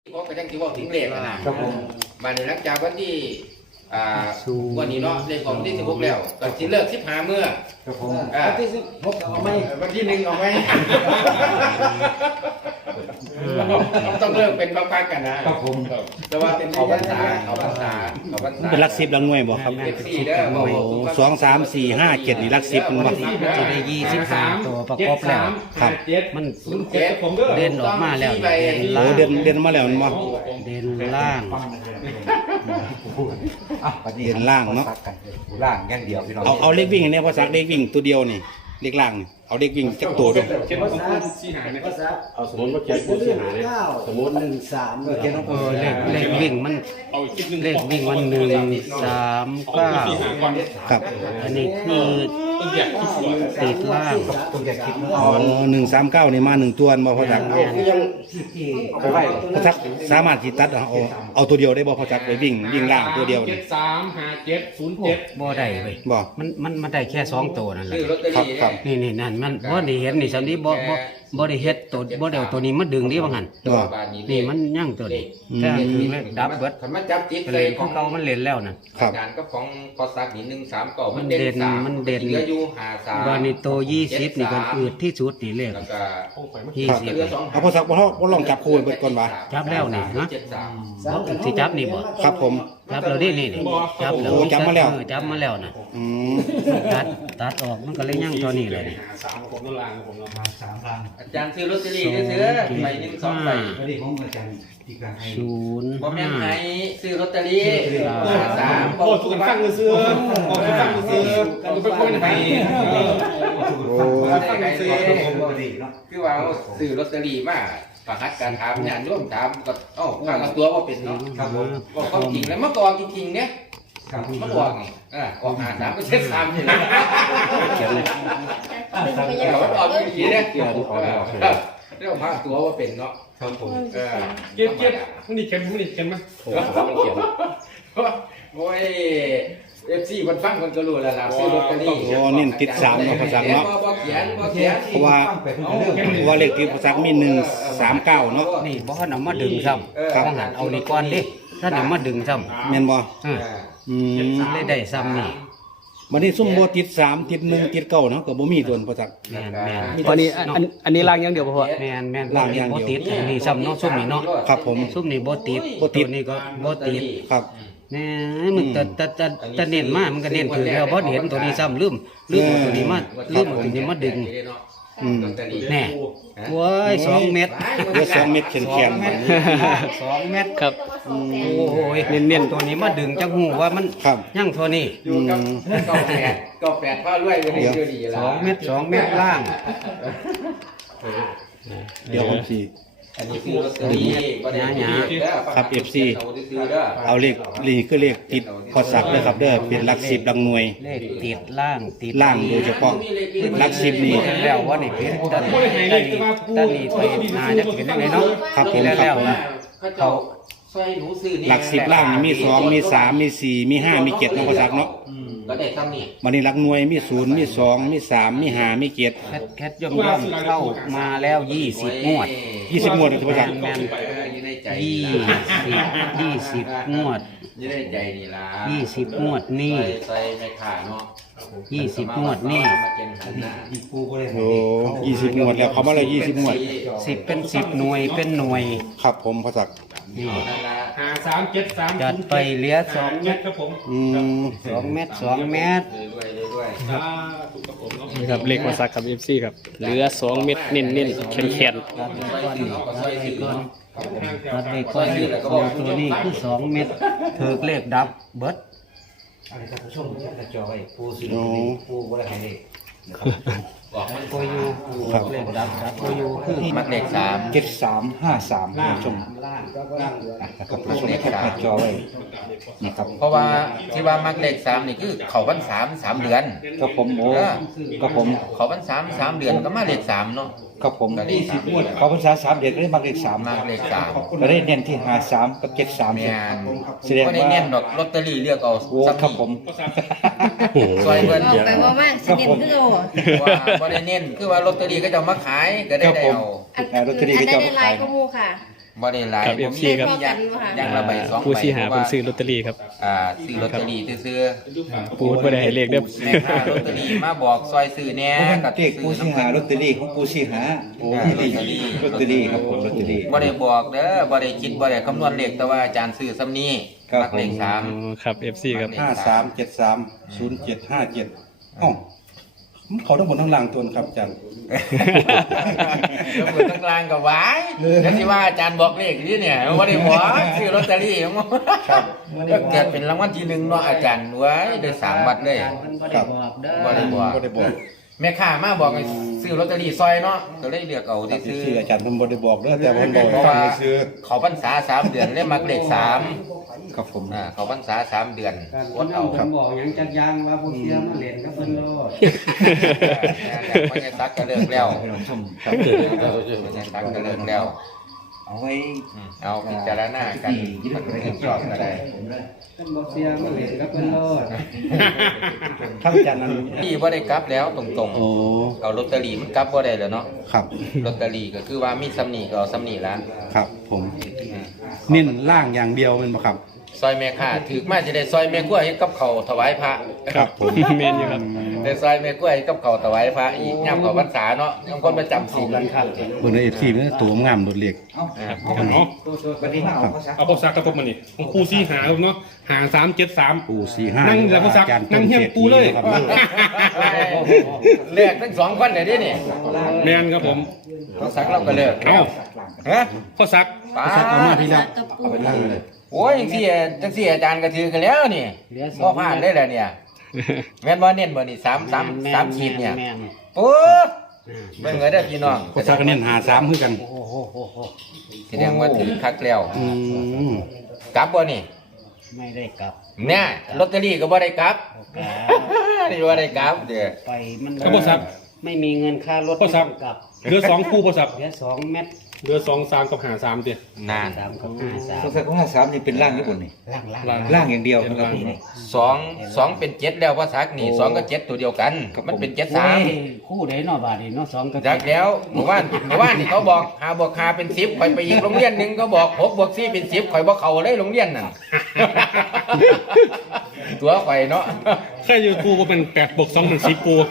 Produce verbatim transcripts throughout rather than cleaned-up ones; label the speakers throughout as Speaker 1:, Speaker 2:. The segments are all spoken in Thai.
Speaker 1: เพราะกระทั่งที่ว่าถึงเลขนะครับผมมาในหลังจากวันที่อ่าวันนี้เนาะเลขของที่สิบหกแล้วก็สิเลิกสิบห้าเมื่อ
Speaker 2: ครับผม
Speaker 1: อ่า
Speaker 2: วันที่สิบหกเอาไหม
Speaker 1: วันที่หนึ่งเอาไหมต้องเลิกเป็นบ้าๆกันนะครับผมแต่ว่าเป็นเขาพรรษาเขาพรรษาเขาพรรษา
Speaker 3: เป็นลักสิบลังหน่วยบ่ครับโอ้สองสามสี่ห้าเจ็ดนี่ลักสิบมันบ่
Speaker 4: จะได้ยี่สิบสามตัวประกอบแล้ว
Speaker 3: ครับ
Speaker 4: มันเด่นออกมาแล้วเด่น
Speaker 3: โอ้
Speaker 4: ล่าง
Speaker 3: เด่นเด่นมาแล้วมันบ่
Speaker 4: เด่นล่าง
Speaker 2: อ่ะวันนี้
Speaker 3: เด่นล่างเนาะ
Speaker 2: ล่างอย่างเดียวพี่น้อง
Speaker 3: เอาเอาเลขวิ่งเนี่ยภาษาเลขวิ่งตัวเดียวนี่เลขล่างนี่เอาเลขวิ่งจักตัวด้วย
Speaker 5: เขียนว่าของคุณสี่หาเนี่ย
Speaker 6: เอาสมมติว่าเขียนคูณสี่หาเนี่ยสมมติ
Speaker 2: หนึ่งสามเขียนลง
Speaker 4: เออเลขเลขวิ่งมัน
Speaker 5: เอาอีกคลิปหนึ่ง
Speaker 4: เลขวิ่งมันหนึ่งสามเก้า
Speaker 5: สี่หาก่อน
Speaker 3: ครับ
Speaker 4: อันนี้คือ
Speaker 5: ต้นแยกที่สวย
Speaker 4: ติดล่าง
Speaker 2: ต้องอยากคิด
Speaker 3: อ๋อหนึ่งสามเก้านี่มาหนึ่งตัวบ่พอจัก
Speaker 2: ไปไป
Speaker 3: พอจักสามารถสิตัดเอาเอาตัวเดียวได้บ่พอจักไปวิ่งวิ่งล่างตัวเดียว
Speaker 5: เจ็
Speaker 3: นี่
Speaker 5: ดสามหาเจ็ดศูนย์เจ็ด
Speaker 4: บ่ได้เว้ย
Speaker 3: บ่
Speaker 4: มันมันมันได้แค่สองตัวนั่นแหละ
Speaker 1: ซื้อลอตเตอ
Speaker 3: ครับ
Speaker 1: รี่
Speaker 3: ครับ
Speaker 4: นี่นี่นั่นมันบ่ได้เห็นนี่สันนี้บ่บ่บ่ได้เฮ็ดตัวบ่ได้เอาตัวนี้มาดึงดิว่างั้น
Speaker 3: บ่
Speaker 4: นี่มันยั่งตัวนี้
Speaker 3: อืม
Speaker 4: แต่คือเลขดับเบิด
Speaker 1: ถ้ามันจับจิต
Speaker 4: เป็น
Speaker 1: เล
Speaker 4: เล
Speaker 1: ย
Speaker 4: ขของเก่ามันเล่นแล้วน่ะ
Speaker 3: ครับ
Speaker 1: การก็ของพอสักนี่หนึ่งสามก็
Speaker 4: มันเด่น
Speaker 1: สาม
Speaker 4: มันเด่น
Speaker 1: เหลืออยู่ห้าสาม
Speaker 4: ว่านี่โตยี่สิบนี่ก็อืดที่สุดนี่เลข
Speaker 1: แล้วก็
Speaker 4: ยี่
Speaker 3: ครับ
Speaker 4: สิบ
Speaker 1: เหลือสอง
Speaker 3: เอาพอสักบ่บ่ลองจับคู่ให้เบิดก่อนว่า
Speaker 4: จับแล้วนี่นะ
Speaker 1: เจ็ดสาม
Speaker 4: บ่สิจับนี่บ่
Speaker 3: ครับผม
Speaker 4: จับแล้วนี่นี่นี่จับแล้ว
Speaker 3: โอ้จับมาแล้ว
Speaker 4: เออจับมาแล้วน่ะ
Speaker 3: อืม
Speaker 4: ตัดตัดออกมันก็เลยยั่งตัวนี้เลยนี่
Speaker 5: หาสามของผมต้นลางของผมเรา
Speaker 2: มาสามพัน
Speaker 1: อาจารย์ซื้อลอตเตอรี่ได้ซื้อใบหนึ่งสองใบ
Speaker 2: วันนี้ผมอาจารย์ที่การให้
Speaker 4: ศูนย์
Speaker 1: บ่แม่
Speaker 4: ห้าน
Speaker 1: ให้ซื้อลอตเตอรี่ห้าสาม
Speaker 5: โอ้สุกันฟังเงินซื้อโอ้สุกันฟังเงินซื้อกูไปคุยไหน
Speaker 3: โอ้
Speaker 1: ฟังเงินซื้อคือว่าซื้อลอตเตอรี่มาประหัดการถามญาติโยมถามก็เอ้าข้างละตัวว่าเป็นเนาะ
Speaker 2: ครับผม
Speaker 1: ก็ความจริงแล้วเมื่อก่อนจริงๆเนี่ย
Speaker 2: ครับ
Speaker 1: มันออกไงอ่าออกหาสามก็เช็ดสามนี่นะ
Speaker 3: เขียนเลย
Speaker 1: เขาออกอย่างนี้เนี่ยเรื่องพาตัวว่าเป็นเนาะ
Speaker 2: ครับผม
Speaker 1: เออ
Speaker 5: เก็บเก็บมึงนี่เก็บมึงนี่เก็บมั้ย
Speaker 3: โอ้มันเขียน
Speaker 1: โอ้ยเอฟซีมันฟังมันก็รู้แล้วล่ะซื้อลอตเตอรี่
Speaker 3: โอ้นี่ติดสามเนาะภาษาเนาะ
Speaker 1: บ่เขียนบ่เขียน
Speaker 3: เพราะว่าเพราะว่าเลขที่ภาษามีหนึ่งสามเก้าเนาะ
Speaker 4: นี่บ่ทันเอามาดึงซ้ำ
Speaker 3: ครับ
Speaker 4: ต้องหันเอานี่ก่อนดิถ้าเอามาดึงซ้ำ
Speaker 3: แม่นบ่
Speaker 4: อ่า
Speaker 3: อืม
Speaker 4: เลยได้ซ้ำนี่
Speaker 3: วันนี้ซุ่มบ่ติดสามติดหนึ่งติดเก้าเนาะก็บ่มีตัวภาษา
Speaker 4: แม่นแม่น
Speaker 6: อันนี้อันอันนี้ล่างอย่างเดียวพ่อ
Speaker 4: แม่นแม่น
Speaker 3: ล่างอย่างเดียว
Speaker 4: บ่ติดนี่ซ้ำเนาะซุ่มนี่เนาะ
Speaker 3: ครับผม
Speaker 4: ซุ่มนี่บ่ติด
Speaker 3: บ่ติด
Speaker 4: ตัวนี่ก็บ่ติด
Speaker 3: ครับ
Speaker 4: แหน่มึงแต่แต่แต่แต่เน้นมามันก็เน้นถือแล้วบ่เห็นตัวนี้ซ้ำลืมลืมเอาตัวนี้มาลืมเอาตัวนี้มาดึง
Speaker 3: อืม
Speaker 4: แน่โอ้ยสองเม็ด
Speaker 3: เดี๋ยวสองเม็ดแข็งๆมัน
Speaker 4: สองเม็ด
Speaker 6: ครับ
Speaker 4: โอ้ยเน้นๆตัวนี้มาดึงจังหูว่ามัน
Speaker 3: ครับ
Speaker 4: ยังเท่านี้
Speaker 1: อยู่กับเก้าแปดเก้าแปดพ่อรวยไปเรื่อยๆดี
Speaker 4: ส
Speaker 1: ละ
Speaker 4: องเม็ดสองเม็ดล่าง
Speaker 3: เดี๋ยวผมสิ
Speaker 1: อันนี้คือลอตเตอรี่บ่ได้หา
Speaker 3: ครับ เอฟ ซี เอาเลขนี่คือเลขติดพอสักเด้อครับเด้อเป็นหลักสิบดังหน่วย
Speaker 4: เลขติดล่างติด
Speaker 3: ล่างโดยเฉพาะหลักสิบนี่
Speaker 4: แล้วว่านี่เป็นตันตันนี่ตันนี่ไปนาจะเป็นยังไงเนาะ
Speaker 3: ครับผม
Speaker 4: แล้ว
Speaker 3: ครั
Speaker 4: แล้
Speaker 3: บ
Speaker 4: ว
Speaker 3: ผม
Speaker 4: นะ
Speaker 1: เขาซอยหนูซื้อนี่
Speaker 3: หลักสิบล่างนี่มีสองมีสามมีสี่มีห้ามีเจ็ดเนาะพอสักเนาะ
Speaker 1: ก็ได้ซ้ำนี่
Speaker 3: วันนี้หลักหน่วยมีศูนย์มีสองมีสามมีห้ามีเจ็ด
Speaker 4: แคทแคทย่อมย่อมเข้ามาแล้วยี่สิบงวด
Speaker 3: ยี่สิบงวดเลยพอสัก
Speaker 4: แม่น
Speaker 1: อยู่ในใจ
Speaker 4: ยี่สิบยี่สิบงวด
Speaker 1: อยู่ในใจนี่ล่ะ
Speaker 4: ยี่สิบงวดนี่
Speaker 1: ใส่ไม่ขาดเนาะ
Speaker 4: ยี่สิบงวดนี่
Speaker 1: มาเจนหันหน้า
Speaker 3: โอ้ยี่สิบงวดแล้วเขามาเลยยี่สิบงวด
Speaker 4: สิบเป็นสิบหน่วยเป็นหน่วย
Speaker 3: ครับผมพอสัก
Speaker 4: นี่
Speaker 1: นั่นล่ะ
Speaker 5: หาสามเจ็ดสาม
Speaker 4: จัดไปเหลือสองเม็ด
Speaker 5: ครับผม
Speaker 3: อืม
Speaker 4: สองเม็ดสองเม็ด
Speaker 1: รวยๆรวย
Speaker 5: อ่าถูกกับผมเนาะ
Speaker 6: นี่ครับเลขมาสักกับเอฟซีครับเหลือสองเม็ดเน้นเน้นๆแข็งแข็ง
Speaker 4: ตัดไปก้อนนี่
Speaker 1: ๆก็ซอยซื้อเนาะ
Speaker 4: ตัดไปก้อนนี่ตัวนี้คือสองเม็ดถือเลขดับเบิด
Speaker 2: อะไรท่านผู้ชมจะจอไว้ปูซื้อปูบ่ได้ให้เลข
Speaker 1: บอกมัน
Speaker 4: โคยูเลขดับดับโคยูคือ
Speaker 1: มักเลขสาม
Speaker 2: เจ็ดสามห้าสามท่านผู้ชมนะครับผู้ชมแคปหน้าจอไว้นะครับ
Speaker 1: เพราะว่าที่ว่ามักเลขสามนี่คือเขาวันสามสามเดือน
Speaker 2: ก็ผมโอ้ก็ผม
Speaker 1: เขาวันสามสามเดือนก็มาเลขสามเนาะ
Speaker 2: ก็ผม
Speaker 1: ก็เลขสาม
Speaker 2: เขาภาษาสามเด็กได้มาเลขสาม
Speaker 1: มักเลขสาม
Speaker 2: เราได้เน้นที่ห้าสามกับเจ็ดสาม
Speaker 1: แม่น
Speaker 2: แสดง
Speaker 1: ก็ได้
Speaker 2: ว่า
Speaker 1: เน้นดอกลอตเตอรี่เลือกเอา
Speaker 2: โอ้
Speaker 1: สัก
Speaker 2: ครับผม
Speaker 1: ซอยเพิ่น
Speaker 7: บอกไปว่าว่างสนิทคือโอ
Speaker 1: ว่าบ่ได้เน้นคือว่าลอตเตอรี่ก็จะเอามาขายก็ได้ได้เอา
Speaker 7: อันอันได้ได้ลายก็มูค่ะ
Speaker 1: บ่ได้หลาย
Speaker 6: ครับ
Speaker 1: ผม
Speaker 6: เอฟซี
Speaker 1: มี
Speaker 6: ครับ
Speaker 1: อย่างอย่างละใบสองใบ
Speaker 6: ผู้ชี้หา
Speaker 1: เพ
Speaker 6: เพิ่
Speaker 1: ระ
Speaker 6: น
Speaker 1: ว่
Speaker 6: ซื้อลอตเตอรี่ครับ
Speaker 1: อ่าซื้อลอตเตอรี่ซื้อ
Speaker 6: ปูบ่ได้ให้เลขเด้อ
Speaker 1: แม่ค้าลอตเตอรี่มาบอกซอยซื้อแหน่
Speaker 2: เพราะมัน
Speaker 1: ก็
Speaker 2: เด็กปูชีหาลอตเตอรี่ของปูชีหาโอ้ลอตเตอรี่ลอตเตอรี่ครับผมลอตเตอรี่
Speaker 1: บ่ได้บอกเด้อบ่ได้คิดบ่ได้คำนวณเลขแต่ว่าอาจารย์ซื้อซ้ำนี้
Speaker 2: ครับ
Speaker 1: มักเลขสาม
Speaker 6: อ๋อครับ เอฟ ซี ครับ
Speaker 2: ห้าสามเจ็ดสามศูนย์เจ็ดห้าเจ็ดอ้าวเขาทั้งหมดทั้งล่างตัวครับอาจารย์
Speaker 1: แล้วเปิดทั้งกลางก็หวายแล้วที่ว่าอาจารย์บอกเลขนี่เนี่ยบ่ได้บอกซื้อลอตเตอรี่ของก็เกิดเป็นรางวัลที่หนึ่งเนาะอาจารย์ไว้ได้สามบัตรเลย
Speaker 4: มันบ่ได้บอกเด้อ
Speaker 1: บ่ได้บอก
Speaker 2: บ่ได้บอก
Speaker 1: แม่ค้ามาบอกให้ซื้อลอตเตอรี่ซอยเนาะก็เลยเลือกเอาที่ซื้อ
Speaker 2: ชื่ออาจารย์ผมบ่ได้บอกเด้อแต่ผมบอก
Speaker 1: เพราะ
Speaker 2: ฟัง
Speaker 1: ว่า
Speaker 2: ซื้อ
Speaker 1: เขาพรรษาสามเดือนเลยมักเลขสาม
Speaker 2: ครับผม
Speaker 1: อ่าเขาพรรษาสามเดือน
Speaker 4: การ
Speaker 1: อ
Speaker 4: คน
Speaker 1: ด
Speaker 4: เอา
Speaker 1: เอา
Speaker 4: ผมบอกหยังจักอย่างว่าบ่เสียมาเล่นกับเพิ่นโลด
Speaker 1: ไม่ใช่ซักก็เลิกแล้ว
Speaker 2: ชม
Speaker 1: ครับไม่ใช่ซักก็เลิกแล้ว
Speaker 2: เอาไว้
Speaker 1: อืมเอาพิจารณากันมันเป็นชอบก็ได้
Speaker 4: เพิ่นบ่เสียมาเล่นกับเพิ่นโลด
Speaker 2: ท่านอาจารย์นั้น
Speaker 1: ที่บ่ได้กลับแล้วตรง
Speaker 2: โอ้
Speaker 1: ๆเอาลอตเตอรี่มันกลับบ่ได้แล้วเนาะ
Speaker 2: ครับ
Speaker 1: ลอตเตอรี่ก็คือว่ามีซ้ำนี่ก็เอาซ้ำนี่ละ
Speaker 2: ครับผมเน้นล่างอย่างเดียวเป็นบ่ครับ
Speaker 1: ซอยแม่ค้าถือมาจะได้ซอยแม่กล้วยให้กับเขาวถวายพระ
Speaker 2: ครับผม
Speaker 6: แม่นอยู่ครับ
Speaker 1: ได้ซอยแม่กล้วยให้กับเขาวถวายพระอีกย่ำเขาพรรษาเนาะยังคนประจำศีลกันครับ
Speaker 2: เบิ่งใน เอฟ ซี มันตัวงามโดดเรียก
Speaker 6: ครับเนาะ เอาพอซักกับผมมานี่ของปูซี่หาครับเนาะหาสามเจ็ดสาม
Speaker 2: ปูสี่ห้า
Speaker 6: นั่งแล้วก็ซัก
Speaker 2: อาจารย์
Speaker 6: นั่งเฮี้ยมปูเลย
Speaker 2: ครับ
Speaker 1: เลือกทั้งสองคนเลยดิเนี่ย
Speaker 6: แมนครับผม
Speaker 1: เขาสักเราก็เลือก
Speaker 6: เอ้า
Speaker 1: ฮะ
Speaker 6: พอซัก
Speaker 1: ป้า
Speaker 2: เอามาพี่แล้ว
Speaker 7: ตะปู
Speaker 1: โอ้ยจังสี่จังสี่อาจารย์ก็ถือกันแล้วนี่บ่พลาดเลยแหละเนี่ยแม่นบ่เน้นบ่นี่สามสามสามขีดเนี่ย
Speaker 4: แม่น
Speaker 1: ปุ๊บเบิ่งเลยเด้อพี่น้อง
Speaker 2: ก็ซักกันเน้นหาสามคือกัน
Speaker 4: โอ้โหโอ้โห
Speaker 1: แสดงว่าถือคักแล้ว
Speaker 2: อืม
Speaker 1: กลับบ่นี่
Speaker 4: ไม่ได้กลับ
Speaker 1: เนี่ยลอตเตอรี่ก็บ่ได้กลับ
Speaker 4: กลับ
Speaker 1: นี่บ่ได้กลับเด้อ
Speaker 4: ไปมัน
Speaker 6: ครับพอซัก
Speaker 4: ไม่มีเงินค่ารถ
Speaker 6: พอซัก
Speaker 4: กลับ
Speaker 6: เหลือสองคู่พอซัก
Speaker 4: เหลือสองเม็ด
Speaker 6: เหลือสองสามกับหาสามเดีย
Speaker 1: นาน
Speaker 4: สามกับห้าสาม
Speaker 2: ก็ซักห้าสามนี่เป็นล่างญี่ปุ่นนี่
Speaker 4: ล่างล่าง
Speaker 6: ล่าง
Speaker 2: ล่างอย่างเดียวนะครับนี่
Speaker 1: สองสองเป็นเจ็ดแล้วว่าซักนี่สองกับเจ็ดตัวเดียวกัน มันเป็นเจ็ดสาม
Speaker 4: โอ้ยคู่ไหนเนาะบาทนี่เนาะสองกับ
Speaker 1: จากแล้วหมู่บ้านหมู่บ้านนี่เขาบอกหาบวกหาเป็นสิบข่อยไปอีกโรงเรียนหนึ่งก็บอกหกบวกสี่เป็นสิบข่อยบอกเขาเลยโรงเรียนนั่น ตัวข่อยเนาะ
Speaker 6: แค่อยู่ปูก็เป็นแปดบวกสองเป็นสิบปู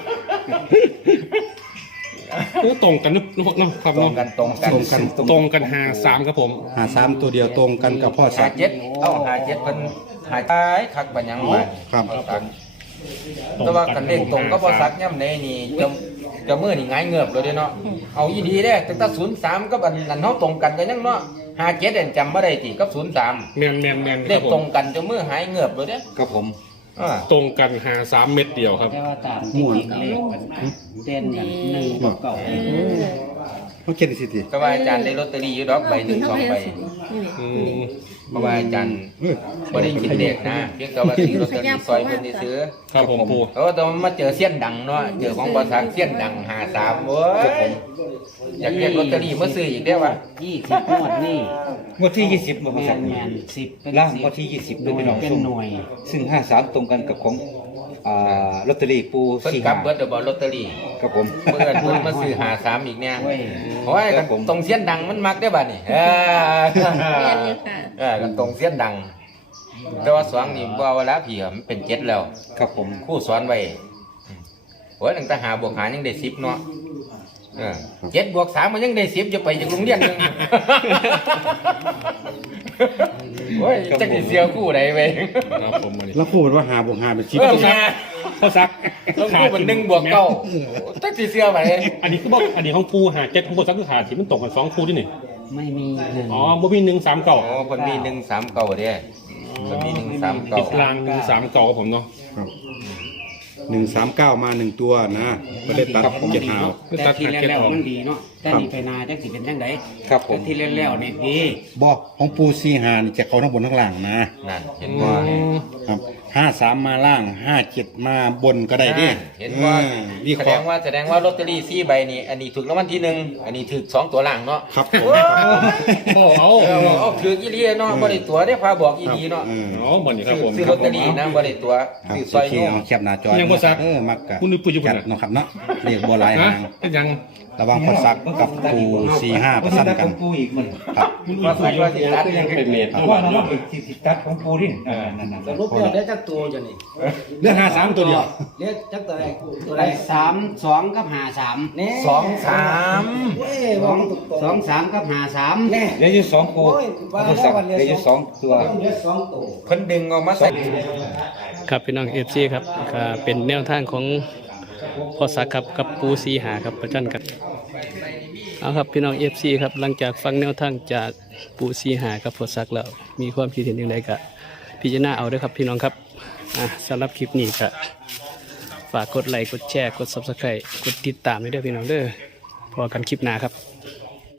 Speaker 6: เออตรงกันนึกนึกเนาะครับ
Speaker 1: ตรง
Speaker 6: เนาะ
Speaker 1: กันตรงกัน
Speaker 2: ตรงกัน
Speaker 6: ตรงกันหาสามครับผม
Speaker 2: หาสามตัวเดียวตรงกันกับพ่อ
Speaker 1: หา
Speaker 2: สัก
Speaker 1: เจ็ดเอ้าหาเจ็ดเพิ่นหาตายคักปัญญังบ้าน
Speaker 2: ครับ
Speaker 1: แต่ว่ากันเลขตรงก็บ่ซักย่ำในนี่จะจะมือนี่ง่ายเงือบเลยเด้เนาะเอาอีดีเด้ตั้งแต่ศูนย์สามก็บันนั่นเฮาตรงกันกันยังเนาะหาเจ็ดเด่นจำบ่ได้ติกับศูนย์สาม
Speaker 6: แมนแมนแมน
Speaker 1: เล
Speaker 6: ครั
Speaker 1: ข
Speaker 6: บผ
Speaker 1: ตร
Speaker 6: ม
Speaker 1: งกันจะมือหายเงือบเลยเด้
Speaker 2: ครับผม
Speaker 1: อ่า
Speaker 6: ตรงกันหาสามเม็ดเดียวครับ
Speaker 4: แต่ว่าตามที่จริงเลขมันเด่นกันหนึ่งกับเก่า
Speaker 2: เขาเขียนสิที
Speaker 1: ก็ว่าอาจารย์ได้ลอตเตอรี่อยู่ดอกใบหนึ่งสองใบ
Speaker 6: อืม
Speaker 1: เพราะว่าอาจารย์บ่ได้คิดเลขนะเพียงแต่ว่าซื้อลอตเตอรี่ซอยเพิ่นซื้อ
Speaker 6: ครับผมปู
Speaker 1: เออแต่ว่ามาเจอเสี้ยนดังเนาะเจอของบริษัทเสี้ยนดังหาสามเว้ยอยากเรียกลอตเตอรี่มาซื้ออีกได้อวะ
Speaker 4: ยี่สิบงวดนี่
Speaker 2: งวดที่ยี่สิบบ่
Speaker 4: แม
Speaker 2: ครับ
Speaker 4: นแมนสิบเป็น
Speaker 2: ล่าง
Speaker 4: สิบ
Speaker 2: งวดที่ยี่สิบ
Speaker 4: ห
Speaker 2: ด้วย
Speaker 4: น่วย
Speaker 2: พี่น้อง
Speaker 4: เป็น
Speaker 2: ชม
Speaker 4: หน่วย
Speaker 2: ซึ่งห้าสามตรงกันกับของอ่าลอตเตอรี่ปู
Speaker 1: เพิ่น
Speaker 2: สี่
Speaker 1: กลั
Speaker 2: ห้า
Speaker 1: บเบิดเดยวบ่ลอตเตอรี่
Speaker 2: ครับผม
Speaker 1: เพิ่นเพิ่นมาซื้อหาสามอีกเนี่ย
Speaker 4: โอ้ย
Speaker 1: โอ้ยกันตรงเสี้ยนดังมันมักได้อบัดนี่เออ
Speaker 7: เรียนอยู่ค่ะ
Speaker 1: เออกันตรงเสี้ยนดัง แต่ว่าสองนี่บ่เอาเวลาพี่อะมันเป็นเจ็ดแล้ว
Speaker 2: ครับผม
Speaker 1: ครู่สอนไว้อืมโอ้ยตั้งแต่หาบวกหายังได้สิบเนาะเออเจ็ดบวกสามมันยังได้สิบจะไปจากโรงเรียนหนึง โอ้ยจักสิเสียวคู่ใดไป
Speaker 6: ครับผมมาดิ
Speaker 2: แล้วพูดว่าหาบวกหาเป็นชิป
Speaker 1: เออแม่
Speaker 6: พอซัก
Speaker 1: ต้องคู่มันหนึ่งบวกเก้าจักสิเสียวไป
Speaker 6: อันนี้คือบอกอันนี้ของปูหาเจ็ดของพอซักคือหาที่มันตรงกันสองคู่ที่นี่
Speaker 4: ไม่มีหนึ่ง
Speaker 6: อ๋อบ่มีหนึ่งสามเก่า
Speaker 1: อ๋อคนมีหนึ่งสามเก้าเด้คนมีหนึ่งสาม
Speaker 6: ติ
Speaker 1: เก้า
Speaker 6: ดรางหนึ่งสามเก่าครับผมเนาะ
Speaker 2: หนึ่งสามเก้ามาหนึ่งตัวนะก็ได้ตัดเจ็ดหาว
Speaker 4: แต่ที่แล้วๆมันดีเนาะแต่นี่ไปนาจักสิเป็นจังได
Speaker 2: ครับผม
Speaker 4: แต่ที่แล้วๆนี่ดี
Speaker 2: บอกของปูสี่ห้านี่จะเข้าทั้งบนทั้งล่างนะ
Speaker 1: นั่นเห็น
Speaker 6: อื
Speaker 1: ว่า
Speaker 6: ม
Speaker 2: ครับห้าสามมาล่างห้าเจ็ดมาบนก็ได้ดิ
Speaker 1: เห็นว่า
Speaker 2: อืมวิ
Speaker 1: แส
Speaker 2: เค
Speaker 1: ด
Speaker 2: ราะ
Speaker 1: ง
Speaker 2: ห์
Speaker 1: ว่าแสดงว่าลอตเตอรี่สี่ใบนี่อันนี้ถูกรางวัลที่หนึ่งอันนี้ถูกสองตัวล่างเนาะ
Speaker 2: ครับผม
Speaker 6: โอ้เอา
Speaker 1: เออเอาถืออีหลีเนาะบ่ได้ตัวได้พาบอกอีหลีเนาะ
Speaker 2: อืม
Speaker 6: อ๋อบ่นี่ครับผม
Speaker 1: ซื้อลอตเตอรี่นะบ่ได้ตัว
Speaker 2: ครับ
Speaker 1: ซื้อ
Speaker 2: โอ
Speaker 1: ซอย
Speaker 2: เค
Speaker 1: โน้
Speaker 2: เอาแคบหน้าจอ
Speaker 6: ยังบ่ซัก
Speaker 2: เออมักกะ
Speaker 6: คุณนึกปุยอยู่พุ่น
Speaker 2: จัด
Speaker 6: น่ะ
Speaker 2: เนาะครับเนาะเรียกบัวลาย
Speaker 6: ฮะ
Speaker 2: หาง
Speaker 6: เป็นยัง
Speaker 3: ระหว่างพอสักกับปูสี่ห้าประสันกัน
Speaker 2: ปูอีกมัน
Speaker 3: ครับ
Speaker 1: พอสักว่าสิตัด
Speaker 2: เป็นเมตรว่าเราเป็นสิตัดของปูนี่เออนั่นน่ะ
Speaker 4: สรุปแล้วได้จักตัวจ้ะนี่
Speaker 2: เรื่องห้าสามตัวเดียว
Speaker 4: เรียกจักตัวใดตัวใดสามสองกับห้าสามแน่
Speaker 1: สองสาม
Speaker 4: เว้ยบอกสองสามกับห้าสามแน่
Speaker 2: เหลืออยู่สองปูปูสักเหลืออยู่สองตัว
Speaker 4: เหลือสองตัว
Speaker 1: เพิ่นดึงออกมาใส่
Speaker 8: ครับพี่น้องเอฟซีครับก็เป็นแนวทางของพ่อสักครับกับปูสีหาครับประจันกันเอาครับพี่น้องเอฟซีครับหลังจากฟังแนวทางจากปูสีหากับพ่อสักแล้วมีความคิดเห็นอย่างไรก็พิจารณาเอาด้วยครับพี่น้องครับอ่ะสำหรับคลิปนี้ก็ฝากกดไลค์กดแชร์กดซับสไครต์กดติดตามให้ด้วยพี่น้องเด้อพอกันคลิปหน้าครับ